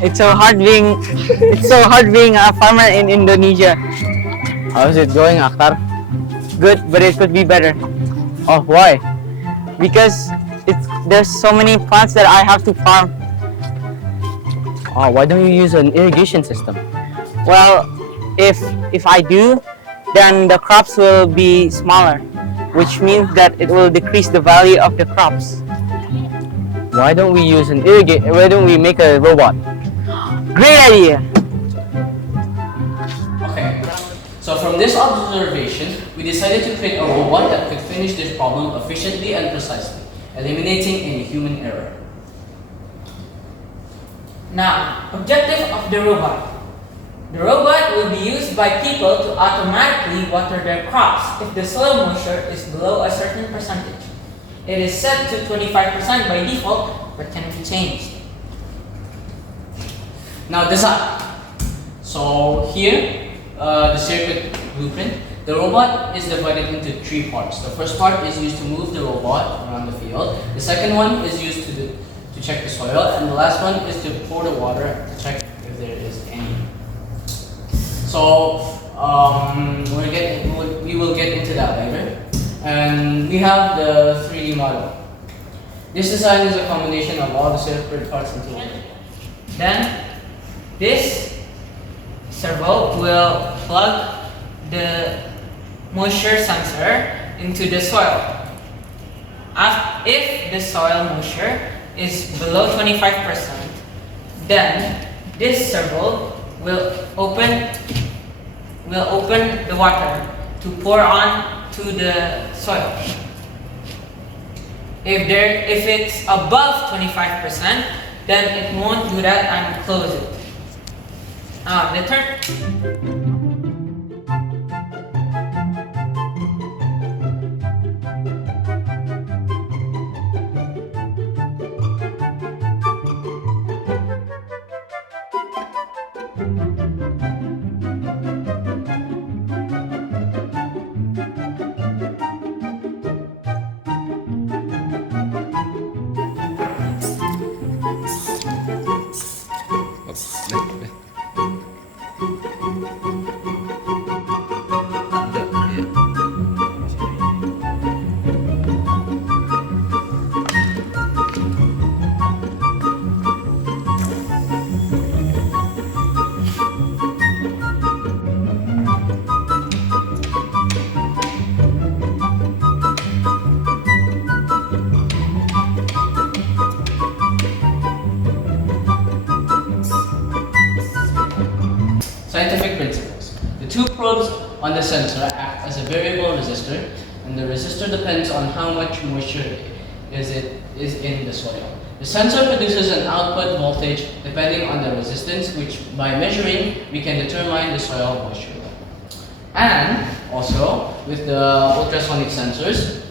It's so hard being a farmer in Indonesia. How's it going, Akhtar? Good, but it could be better Oh, why? because there's so many plants that I have to farm. Oh, why don't you use an irrigation system? Well, if I do, then the crops will be smaller, which means that it will decrease the value of the crops. Why don't we use an irrigate? Why don't we make a robot? Great idea! Okay, so from this observation, we decided to create a robot that could finish this problem efficiently and precisely, eliminating any human error. Now, objective of the robot. The robot will be used by people to automatically water their crops if the soil moisture is below a certain percentage. It is set to 25% by default, but can be changed. Now design. So here, the circuit blueprint. The robot is divided into 3 parts. The first part is used to move the robot around the field. The second one is used to check the soil, and the last one is to pour the water to check if there is any. So we will get into that later. And we have the 3D model. This design is a combination of all the separate parts into one. Then, this servo will plug the moisture sensor into the soil. If the soil moisture is below 25%, then this servo will open the water to pour on to the soil. If it's above 25%, then it won't do that and close it. The turn. Scientific principles. The 2 probes on the sensor act as a variable resistor, and the resistor depends on how much moisture is in the soil. The sensor produces an output voltage depending on the resistance, which by measuring we can determine the soil moisture level. And also with the ultrasonic sensors,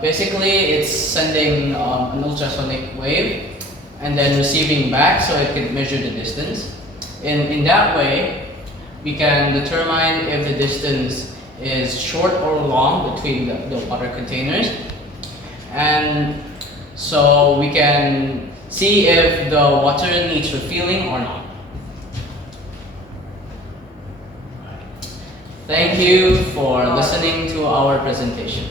basically it's sending an ultrasonic wave and then receiving back so it can measure the distance. In that way, we can determine if the distance is short or long between the water containers. And so we can see if the water needs refilling or not. Thank you for listening to our presentation.